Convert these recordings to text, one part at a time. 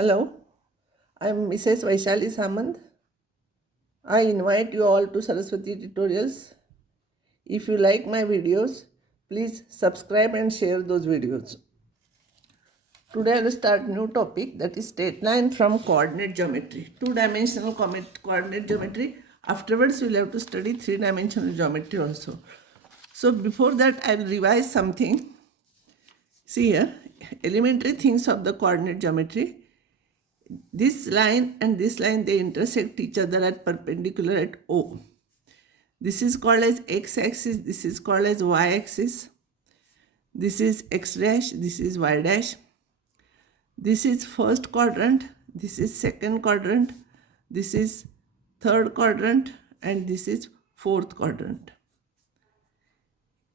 Hello, I'm Mrs. Vaishali Samant. I invite you all to Saraswati Tutorials. If you like my videos, please subscribe and share those videos. Today I will start new topic, that is straight line from coordinate geometry. Two-dimensional coordinate geometry. Afterwards we will have to study three-dimensional geometry also. So before that I will revise something. See here, elementary things of the coordinate geometry. This line and this line, they intersect each other at perpendicular at O. This is called as x-axis, this is called as y-axis. This is x dash, this is y dash. This is first quadrant, this is second quadrant, this is third quadrant, and this is fourth quadrant.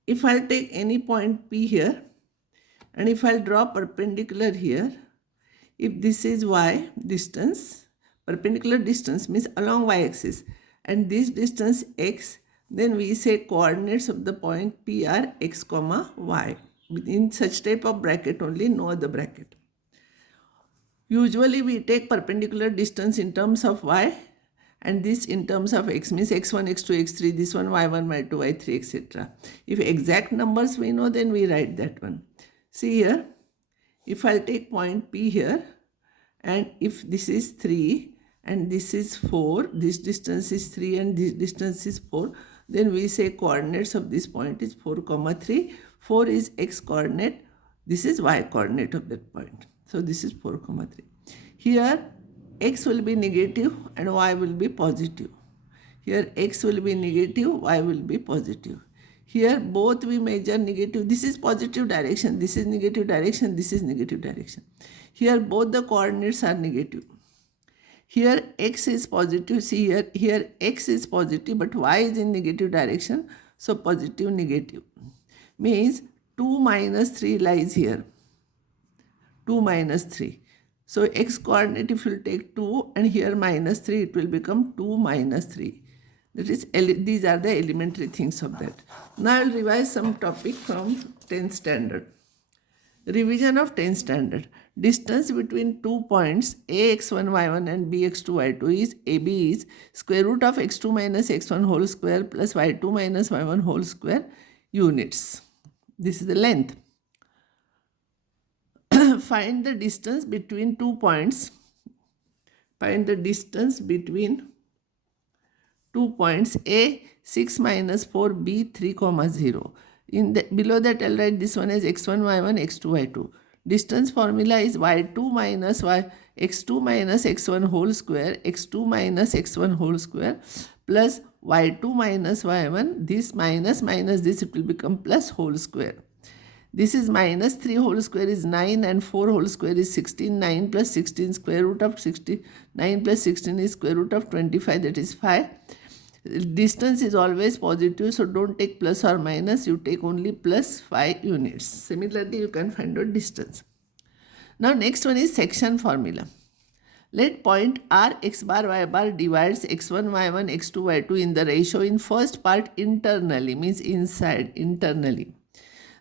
If I'll take any point P here, and if I'll draw perpendicular here, if this is y distance, perpendicular distance means along y-axis, and this distance x, then we say coordinates of the point P are x comma y. In such type of bracket only, no other bracket. Usually we take perpendicular distance in terms of y and this in terms of x, means x1, x2, x3, this one y1, y2, y3, etc. If exact numbers we know, then we write that one. See here, if I'll take point P here, and if this is 3 and this is 4, this distance is 3 and this distance is 4, then we say coordinates of this point is 4, 3. 4 is x coordinate, this is y coordinate of that point. So this is 4, 3. Here x will be negative and y will be positive. Here x will be negative, y will be positive. Here both we measure negative. This is positive direction, this is negative direction, this is negative direction. Here both the coordinates are negative. Here x is positive. See here x is positive but y is in negative direction. So positive, negative. Means 2 minus 3 lies here. 2 minus 3. So x coordinate, if you take 2 and here minus 3, it will become 2 minus 3. That is, these are the elementary things of that. Now I will revise some topic from 10th standard. Revision of 10th standard. Distance between 2 points ax1, y1 and bx2, y2 is AB is square root of x2 minus x1 whole square plus y2 minus y1 whole square units. This is the length. Find the distance between 2 points. Find the distance between 2 points A 6 minus 4 B 3 comma 0. Below that I'll write this one as x1 y1 x2 y2. Distance formula is y2 minus x2 minus x1 whole square, x2 minus x1 whole square plus y2 minus y1. This minus this, it will become plus whole square. This is minus 3 whole square is 9 and 4 whole square is 16. 9 plus 16 square root of 60. 9 plus 16 is square root of 25, that is 5. Distance is always positive, so don't take plus or minus, you take only plus 5 units. Similarly, you can find out distance. Now next one is section formula. Let point R x bar y bar divides x1 y1 x2 y2 in the ratio in first part internally, means inside, internally.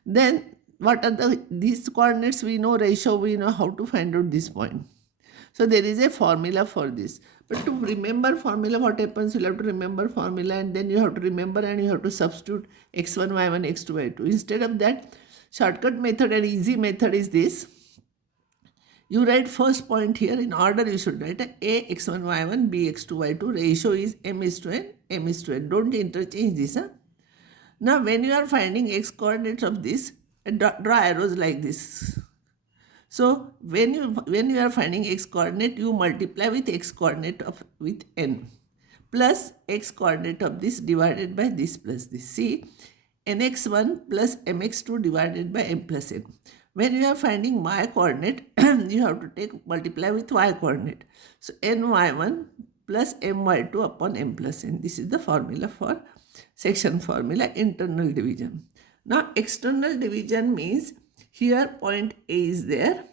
Then what are these coordinates? We know ratio, we know how to find out this point. So there is a formula for this. But to remember formula, what happens? You'll have to remember formula and then you have to remember and you have to substitute x1, y1, x2, y2. Instead of that, shortcut method and easy method is this. You write first point here. In order you should write a x1, y1, b x2, y2. Ratio is m is to n, m is to n. Don't interchange this. Now when you are finding x coordinates of this, draw arrows like this. So when you are finding x coordinate, you multiply with x coordinate with n plus x coordinate of this divided by this plus this. See, nx1 plus mx2 divided by m plus n. When you are finding y coordinate, you have to multiply with y coordinate. So ny1 plus my2 upon m plus n. This is the formula for section formula, internal division. Now external division means here point A is there,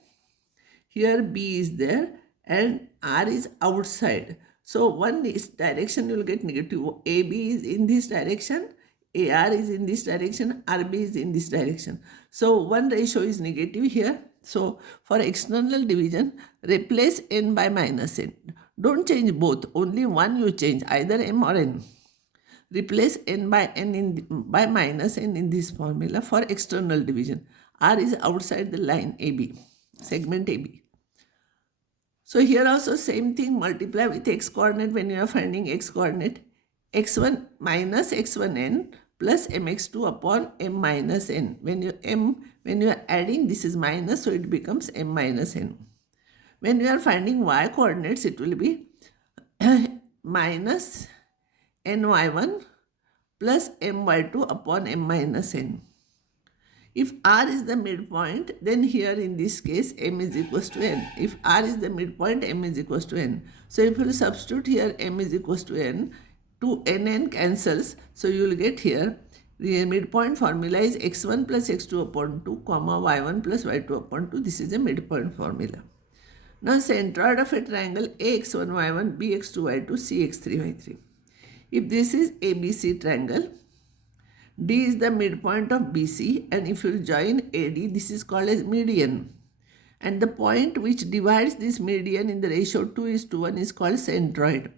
here B is there, and R is outside. So one is direction, you will get negative. AB is in this direction, AR is in this direction, RB is in this direction. So one ratio is negative here, So for external division, replace n by minus n. Don't change both, only one you change, either m or n. Replace n by n by minus n in this formula for external division. R is outside the line AB, segment AB. So here also same thing, multiply with x coordinate when you are finding x coordinate. X1 minus x1n plus mx2 upon m minus n. When you are adding, this is minus, so it becomes m minus n. When you are finding y coordinates, it will be minus ny1 plus my2 upon m minus n. If r is the midpoint, then here in this case m is equals to n. If r is the midpoint, m is equals to n. So if you substitute here m is equals to n, n cancels. So you will get here the midpoint formula is x1 plus x2 upon 2 comma y1 plus y2 upon 2. This is a midpoint formula. Now centroid of a triangle ax1 y1 bx2 y2 cx3 y3. If this is ABC triangle, D is the midpoint of BC, and if you join AD, this is called as median. And the point which divides this median in the ratio 2:1 is called centroid.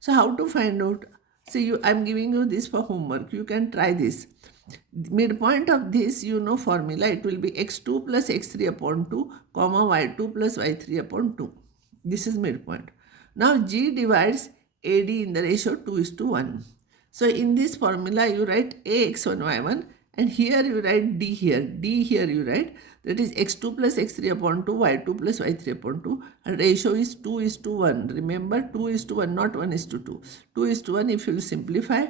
So how to find out? See, I'm giving you this for homework. You can try this. Midpoint of this, you know formula. It will be x2 plus x3 upon 2, comma y2 plus y3 upon 2. This is midpoint. Now G divides AD in the ratio 2:1. So in this formula, you write ax1 y1, and here you write D here. D here you write, that is x2 plus x3 upon 2, y2 plus y3 upon 2, and ratio is 2:1. Remember, 2:1, not 1:2. 2:1, if you will simplify,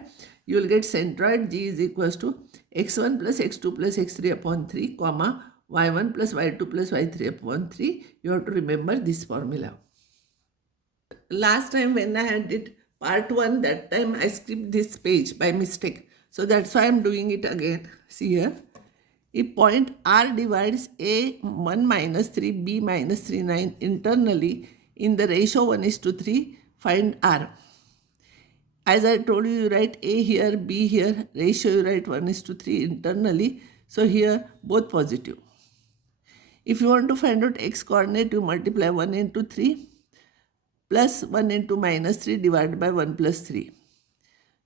you will get centroid G is equals to x1 plus x2 plus x3 upon 3, comma y1 plus y2 plus y3 upon 3. You have to remember this formula. Last time when I had it, part 1, that time I skipped this page by mistake. So that's why I'm doing it again. See here. If point R divides A1 minus 3, B minus 3, 9 internally in the ratio 1:3, find R. As I told you, you write A here, B here, ratio you write 1:3 internally. So here both positive. If you want to find out x coordinate, you multiply 1 into 3 plus 1 into minus 3 divided by 1 plus 3.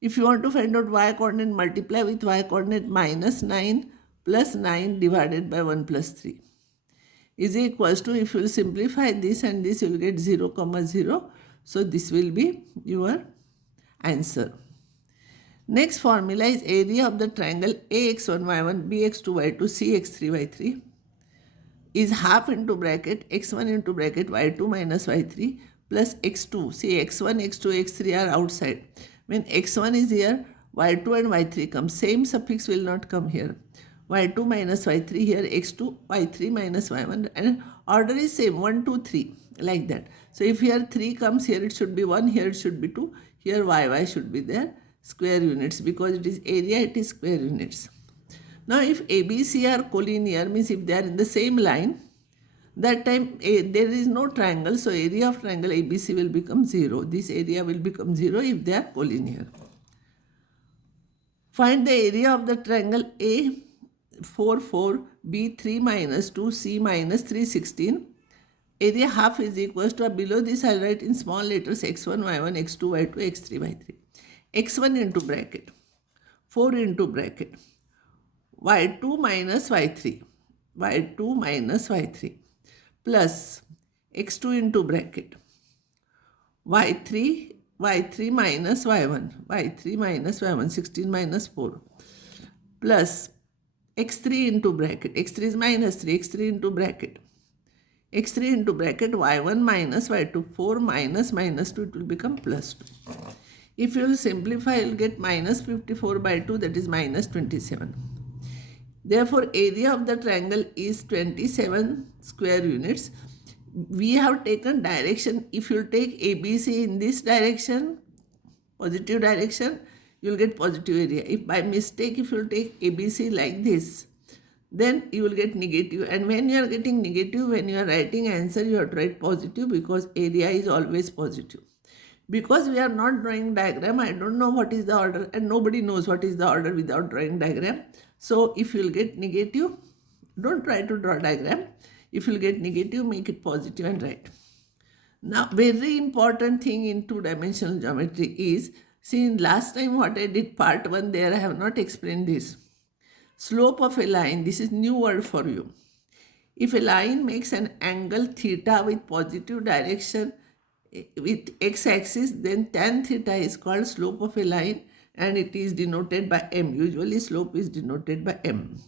If you want to find out y coordinate, multiply with y coordinate minus 9 plus 9 divided by 1 plus 3 is equals to, if you will simplify this and this, you will get 0, 0. So this will be your answer. Next formula is area of the triangle ax1 y1 bx2 y2 cx3 y3 is half into bracket x1 into bracket y2 minus y3 plus x2. See, x1, x2, x3 are outside. When x1 is here, y2 and y3 come. Same suffix will not come here. y2 minus y3 here, x2, y3 minus y1, and order is same, 1, 2, 3, like that. So if here 3 comes, here it should be 1, here it should be 2, here y should be there, square units, because it is area, it is square units. Now if ABC are collinear, means if they are in the same line, that time there is no triangle, so area of triangle ABC will become 0. This area will become 0 if they are collinear. Find the area of the triangle A 4, 4, B 3 minus 2, C minus 3, 16. Area half is equals to, below this I will write in small letters x1, y1, x2, y2, x3, y3. x1 into bracket, 4 into bracket, y2 minus y3, y2 minus y3, plus x2 into bracket, y3 minus y1, 16 minus 4, plus x3 into bracket, x3 is minus 3, x3 into bracket, y1 minus y2, 4 minus 2, it will become plus 2. If you will simplify, you will get minus 54 by 2, that is minus 27. Therefore, area of the triangle is 27 square units. We have taken direction. If you take ABC in this direction, positive direction, you will get positive area. If by mistake, if you take ABC like this, then you will get negative. And when you are getting negative, when you are writing answer, you have to write positive, because area is always positive. Because we are not drawing diagram, I don't know what is the order, and nobody knows what is the order without drawing diagram. So if you will get negative, don't try to draw diagram. If you get negative, make it positive and write. Now, very important thing in two-dimensional geometry is, see, last time what I did part 1 there, I have not explained this. Slope of a line, this is new word for you. If a line makes an angle theta with positive direction with x-axis, then tan theta is called slope of a line and it is denoted by m. Usually slope is denoted by m.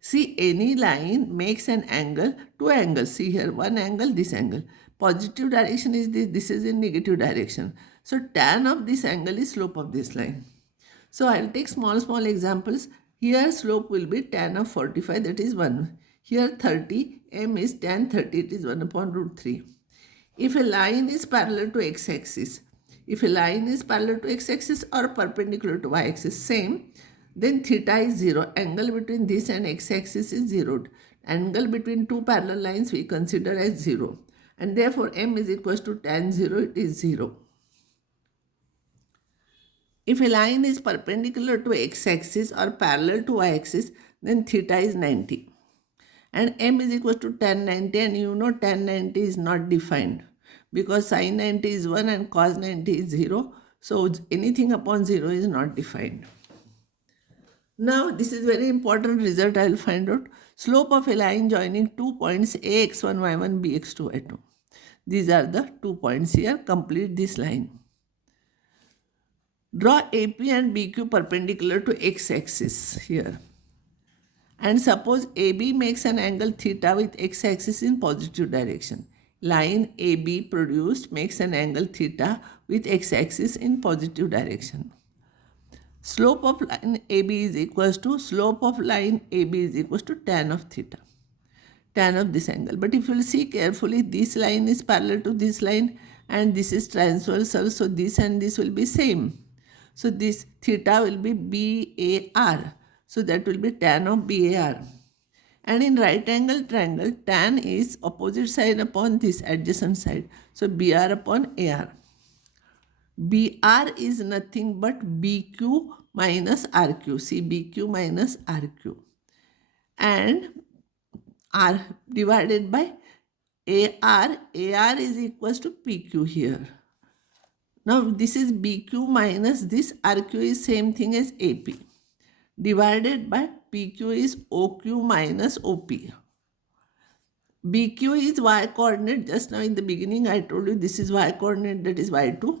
See, any line makes an angle, two angles. See here, one angle, this angle. Positive direction is this is in negative direction. So tan of this angle is slope of this line. So I'll take small examples. Here slope will be tan of 45, that is 1. Here 30, m is tan 30, it is 1 upon root 3. If a line is parallel to x-axis, if a line is parallel to x-axis or perpendicular to y-axis, same, then theta is 0. Angle between this and x-axis is 0. Angle between two parallel lines we consider as 0. And therefore m is equals to tan 0, it is 0. If a line is perpendicular to x-axis or parallel to y-axis, then theta is 90. And m is equal to tan 90, and you know tan 90 is not defined because sin 90 is 1 and cos 90 is 0. So anything upon 0 is not defined. Now this is very important result I will find out. Slope of a line joining 2 points ax1, y1, bx2, y2. These are the 2 points here. Complete this line. Draw AP and BQ perpendicular to x-axis here. And suppose AB makes an angle theta with x-axis in positive direction. Line AB produced makes an angle theta with x-axis in positive direction. Slope of line AB is equals to slope of line AB is equals to tan of theta. Tan of this angle. But if you will see carefully, this line is parallel to this line and this is transversal. So this and this will be same. So this theta will be BAR. So that will be tan of BAR. And in right angle triangle, tan is opposite side upon this adjacent side. So BR upon AR. BR is nothing but BQ minus RQ. See, BQ minus RQ. And R divided by AR. AR is equals to PQ here. Now this is BQ minus this RQ is same thing as AP. Divided by PQ is OQ minus OP. BQ is y coordinate. Just now in the beginning I told you this is y coordinate, that is y2.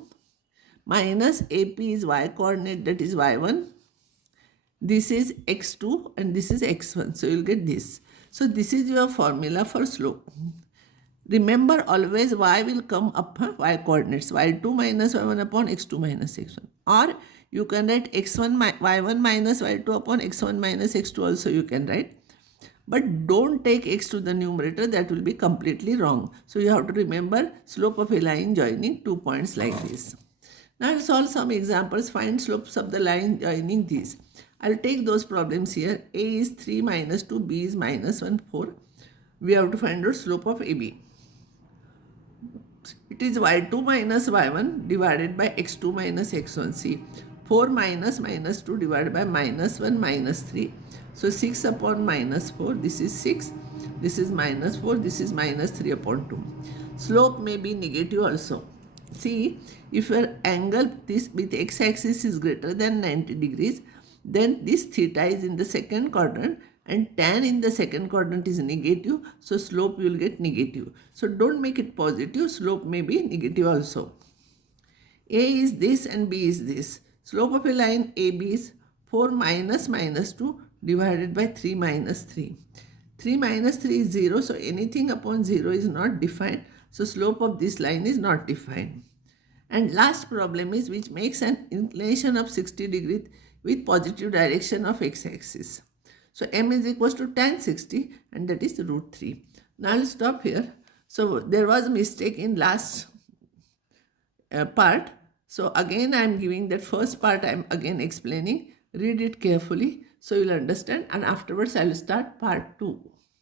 Minus AP is y coordinate, that is y1. This is x2 and this is x1. So you will get this. So this is your formula for slope. Remember always y will come up y coordinates. Y2 minus y1 upon x2 minus x1. Or you can write x1 y1 minus y2 upon x1 minus x2 also you can write. But don't take x to the numerator, that will be completely wrong. So you have to remember slope of a line joining 2 points like this. Now I'll solve some examples. Find slopes of the line joining these. I'll take those problems here. A is 3 minus 2, B is minus 1, 4. We have to find out slope of AB. It is y2 minus y1 divided by x2 minus x1. See, 4 minus minus 2 divided by minus 1 minus 3. So 6 upon minus 4. This is 6. This is minus 4. This is minus 3 upon 2. Slope may be negative also. See, if your angle this with x-axis is greater than 90 degrees, then this theta is in the second quadrant and tan in the second quadrant is negative. So slope you will get negative. So don't make it positive. Slope may be negative also. A is this and B is this. Slope of a line AB is 4 minus minus 2 divided by 3 minus 3. 3 minus 3 is 0. So anything upon 0 is not defined. So slope of this line is not defined. And last problem is which makes an inclination of 60 degrees with positive direction of x-axis. So m is equals to tan 60 and that is root 3. Now I'll stop here. So there was a mistake in last part. So again I am giving that first part, I am again explaining. Read it carefully so you will understand, and afterwards I will start part 2.